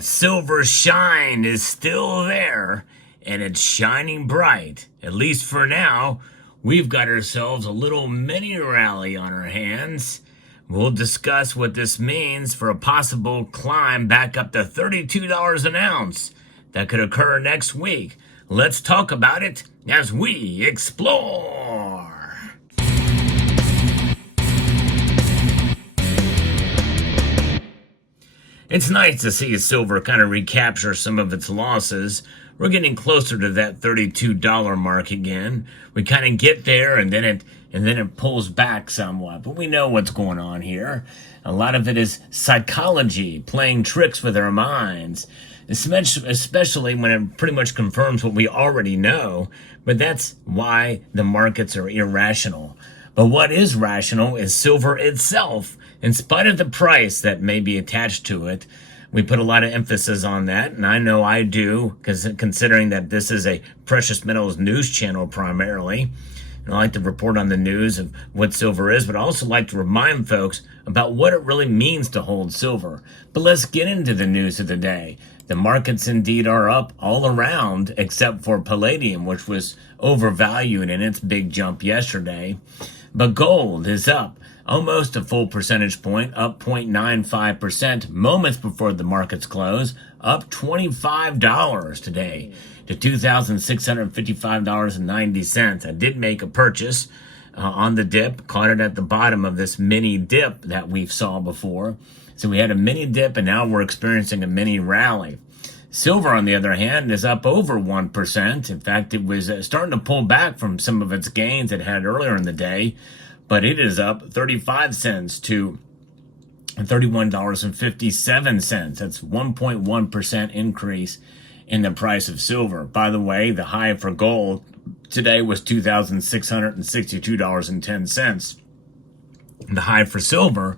Silver's shine is still there, and it's shining bright. At least for now, we've got ourselves a little mini rally on our hands. We'll discuss what this means for a possible climb back up to $32 an ounce that could occur next week. Let's talk about it as we explore. It's nice to see silver kind of recapture some of its losses. We're getting closer to that $32 mark again. We kind of get there and then it pulls back somewhat. But we know what's going on here. A lot of it is psychology, playing tricks with our minds, especially when it pretty much confirms what we already know. But that's why the markets are irrational. But what is rational is silver itself. In spite of the price that may be attached to it, we put a lot of emphasis on that, and I know I do, because considering that this is a precious metals news channel primarily. And I like to report on the news of what silver is, but I also like to remind folks about what it really means to hold silver. But let's get into the news of the day. The markets indeed are up all around, except for palladium, which was overvalued in its big jump yesterday. But gold is up almost a full percentage point, up 0.95% moments before the markets close, up $25 today to $2,655.90. I did make a purchase on the dip, caught it at the bottom of this mini dip that we've saw before. So we had a mini dip and now we're experiencing a mini rally. Silver, on the other hand, is up over 1%. In fact, it was starting to pull back from some of its gains it had earlier in the day, but it is up 35 cents to $31.57. That's 1.1% increase in the price of silver. By the way, the high for gold today was $2,662.10. The high for silver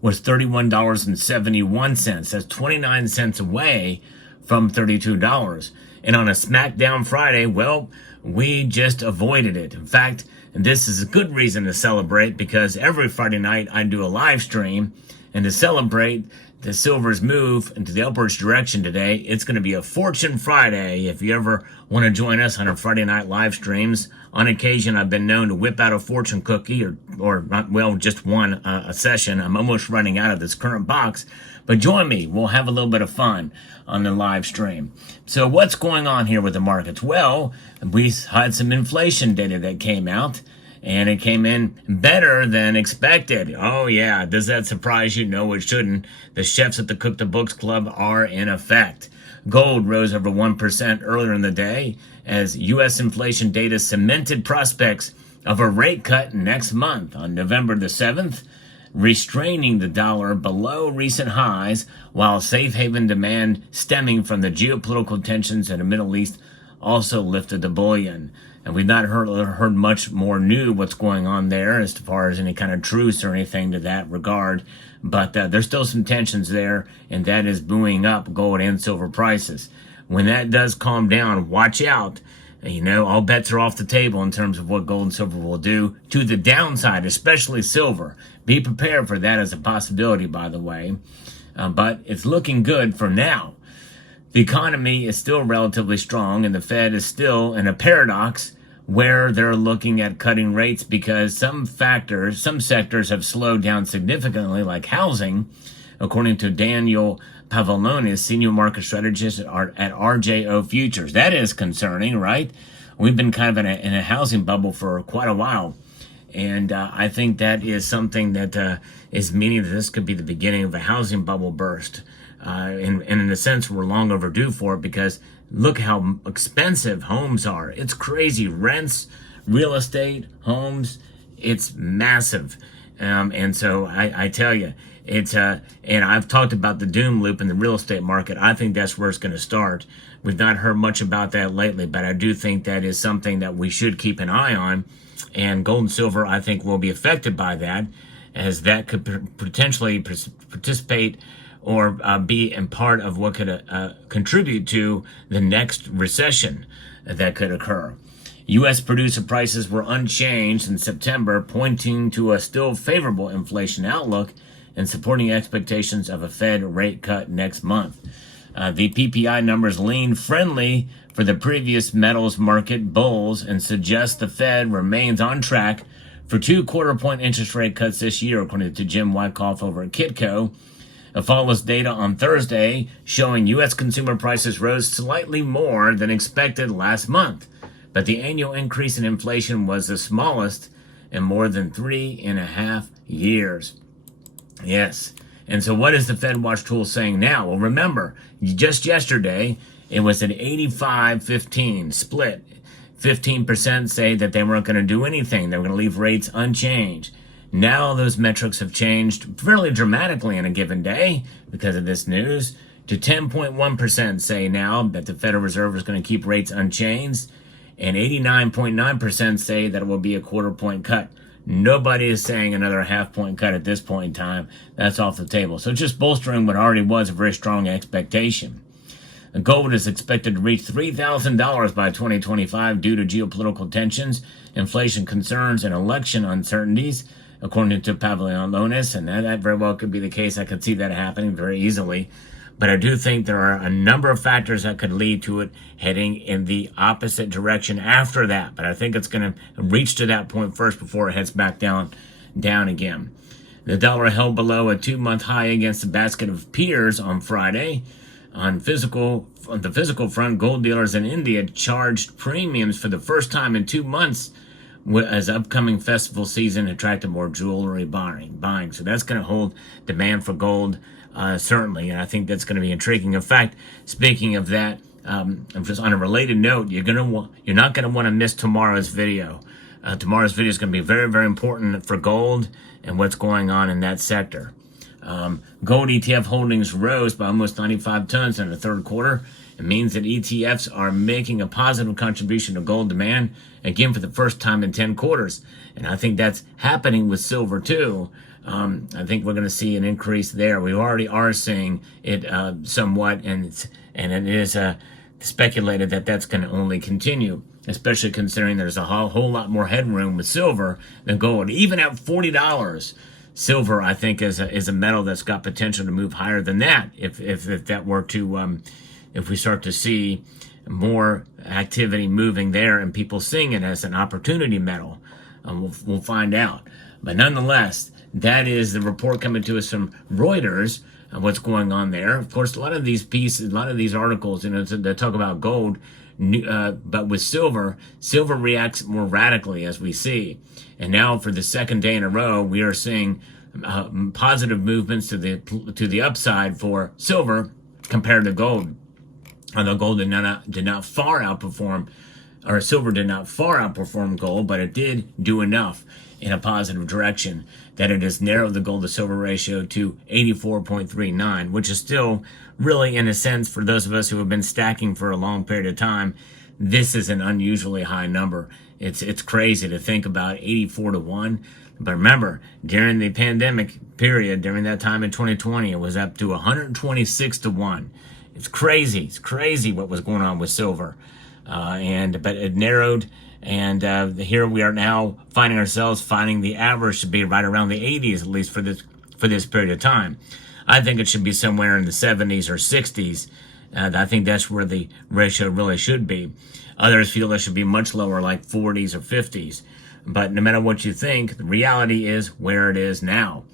was $31.71. That's 29 cents away from $32. And on a Smackdown Friday, well, we just avoided it. In fact, this is a good reason to celebrate, because every Friday night I do a live stream, and to celebrate the silver's move into the upwards direction today, it's going to be a Fortune Friday. If you ever want to join us on our Friday night live streams, on occasion I've been known to whip out a fortune cookie or not, well, just one a session. I'm almost running out of this current box, but join me. We'll have a little bit of fun on the live stream. So what's going on here with the markets? Well, we had some inflation data that came out, and it came in better than expected. Oh yeah, does that surprise you? No, it shouldn't. The chefs at the Cook the Books Club are in effect. Gold rose over 1% earlier in the day as U.S. inflation data cemented prospects of a rate cut next month on November the 7th, restraining the dollar below recent highs, while safe haven demand stemming from the geopolitical tensions in the Middle East also lifted the bullion. And we've not heard much more new what's going on there as far as any kind of truce or anything to that regard. But there's still some tensions there, and that is buoying up gold and silver prices. When that does calm down, watch out. You know, all bets are off the table in terms of what gold and silver will do to the downside, especially silver. Be prepared for that as a possibility, by the way. But it's looking good for now. The economy is still relatively strong, and the Fed is still in a paradox where they're looking at cutting rates because some sectors have slowed down significantly, like housing, according to Daniel Pavlonis, senior market strategist at RJO Futures. That is concerning, right? We've been kind of in a housing bubble for quite a while. And I think that is something that is meaning that this could be the beginning of a housing bubble burst. And in a sense, we're long overdue for it, because look how expensive homes are. It's crazy. Rents, real estate, homes, it's massive. And so I tell you, it's and I've talked about the doom loop in the real estate market. I think that's where it's going to start. We've not heard much about that lately, but I do think that is something that we should keep an eye on. And gold and silver, I think, will be affected by that, as that could potentially participate or be in part of what could contribute to the next recession that could occur. U.S. producer prices were unchanged in September, pointing to a still favorable inflation outlook and supporting expectations of a Fed rate cut next month. The PPI numbers lean friendly for the previous metals market bulls and suggest the Fed remains on track for 2 quarter-point interest rate cuts this year, according to Jim Wyckoff over at Kitco. It follows data on Thursday showing U.S. consumer prices rose slightly more than expected last month, but the annual increase in inflation was the smallest in more than 3.5 years. Yes. And so what is the Fed Watch tool saying now? Well, remember, just yesterday, it was an 85-15 split. 15% say that they weren't going to do anything. They were going to leave rates unchanged. Now those metrics have changed fairly dramatically in a given day because of this news to 10.1% say now that the Federal Reserve is going to keep rates unchanged, and 89.9% say that it will be a quarter-point cut. Nobody is saying another half-point cut at this point in time. That's off the table. So just bolstering what already was a very strong expectation. Gold is expected to reach $3,000 by 2025 due to geopolitical tensions, inflation concerns, and election uncertainties, according to Pavlionis. And that very well could be the case. I could see that happening very easily. But I do think there are a number of factors that could lead to it heading in the opposite direction after that. But I think it's going to reach to that point first before it heads back down again. The dollar held below a 2-month high against a basket of peers on Friday. On the physical front, gold dealers in India charged premiums for the first time in 2 months as upcoming festival season attracted more jewelry buying. So that's going to hold demand for gold. Certainly, and I think that's going to be intriguing. In fact, speaking of that, just on a related note, you're not going to want to miss tomorrow's video. Tomorrow's video is going to be very, very important for gold and what's going on in that sector. Gold ETF holdings rose by almost 95 tons in the third quarter. It means that ETFs are making a positive contribution to gold demand, again for the first time in 10 quarters. And I think that's happening with silver too. I think we're going to see an increase there. We already are seeing it somewhat, and it is speculated that that's going to only continue, especially considering there's a whole lot more headroom with silver than gold. Even at $40, silver, I think, is a metal that's got potential to move higher than that if that were to, if we start to see more activity moving there and people seeing it as an opportunity metal. We'll find out. But nonetheless, that is the report coming to us from Reuters and what's going on there. Of course, a lot of these pieces, a lot of these articles, they talk about gold, but with silver reacts more radically, as we see. And now for the second day in a row, we are seeing positive movements to the upside for silver compared to gold. Although gold did not far outperform, or silver did not far outperform gold, but it did do enough in a positive direction that it has narrowed the gold to silver ratio to 84.39, which is still really, in a sense, for those of us who have been stacking for a long period of time, this is an unusually high number. It's crazy to think about 84-1. But remember, during the pandemic period, during that time in 2020, it was up to 126-1. It's crazy. It's crazy what was going on with silver. But it narrowed, and here we are now finding the average to be right around the 80s, at least for this period of time. I think it should be somewhere in the 70s or 60s. I think that's where the ratio really should be. Others feel it should be much lower, like 40s or 50s. But no matter what you think, the reality is where it is now.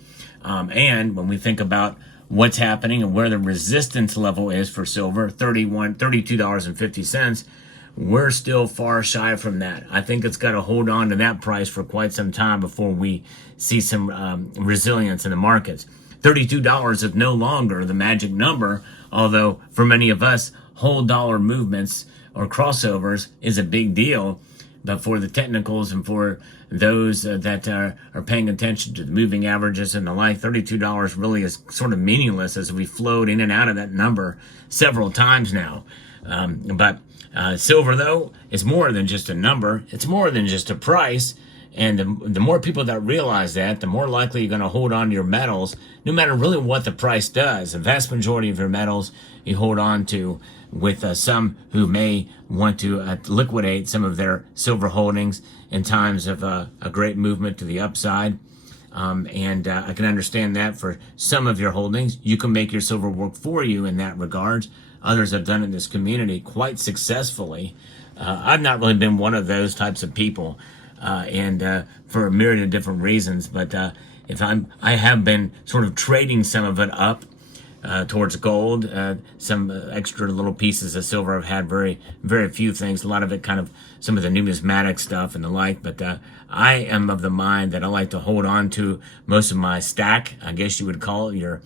And when we think about what's happening and where the resistance level is for silver, $32.50, we're still far shy from that. I think it's got to hold on to that price for quite some time before we see some resilience in the markets. $32 is no longer the magic number, although for many of us, whole dollar movements or crossovers is a big deal. But for the technicals and for those that are paying attention to the moving averages and the like, $32 really is sort of meaningless as we flowed in and out of that number several times now. But silver, though, is more than just a number. It's more than just a price. And the more people that realize that, the more likely you're going to hold on to your metals, no matter really what the price does. The vast majority of your metals you hold on to, with some who may want to liquidate some of their silver holdings in times of a great movement to the upside. And I can understand that for some of your holdings. You can make your silver work for you in that regard. Others have done it in this community quite successfully. I've not really been one of those types of people, and for a myriad of different reasons. But I have been sort of trading some of it up towards gold. Some extra little pieces of silver. I've had very few things. A lot of it kind of some of the numismatic stuff and the like. But I am of the mind that I like to hold on to most of my stack. I guess you would call it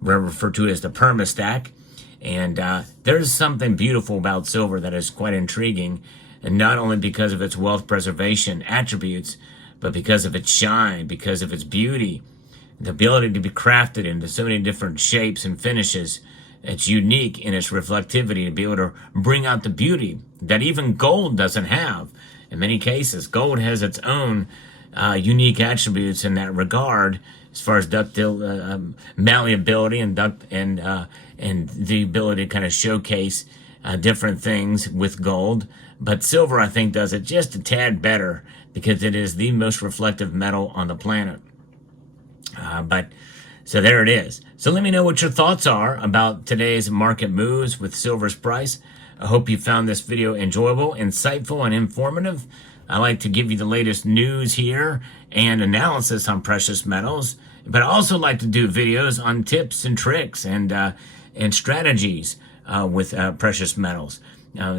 referred to as the perma stack. And there's something beautiful about silver that is quite intriguing, and not only because of its wealth preservation attributes, but because of its shine, because of its beauty, the ability to be crafted into so many different shapes and finishes. It's unique in its reflectivity to be able to bring out the beauty that even gold doesn't have. In many cases, gold has its own unique attributes in that regard, as far as ductile malleability and the ability to kind of showcase different things with gold. But silver, I think, does it just a tad better because it is the most reflective metal on the planet. So there it is. So let me know what your thoughts are about today's market moves with silver's price. I hope you found this video enjoyable, insightful, and informative. I like to give you the latest news here and analysis on precious metals, but I also like to do videos on tips and tricks and strategies with precious metals.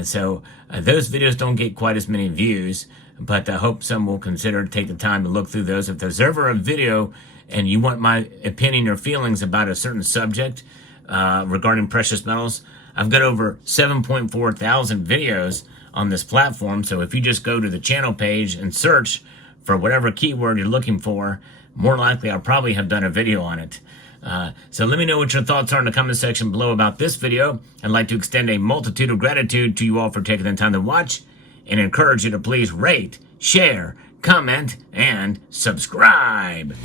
So those videos don't get quite as many views, but I hope some will consider to take the time to look through those. If there's ever a video and you want my opinion or feelings about a certain subject regarding precious metals, I've got over 7.4 thousand videos on this platform. So if you just go to the channel page and search for whatever keyword you're looking for, more likely I'll probably have done a video on it. So let me know what your thoughts are in the comment section below about this video. I'd like to extend a multitude of gratitude to you all for taking the time to watch, and encourage you to please rate, share, comment, and subscribe.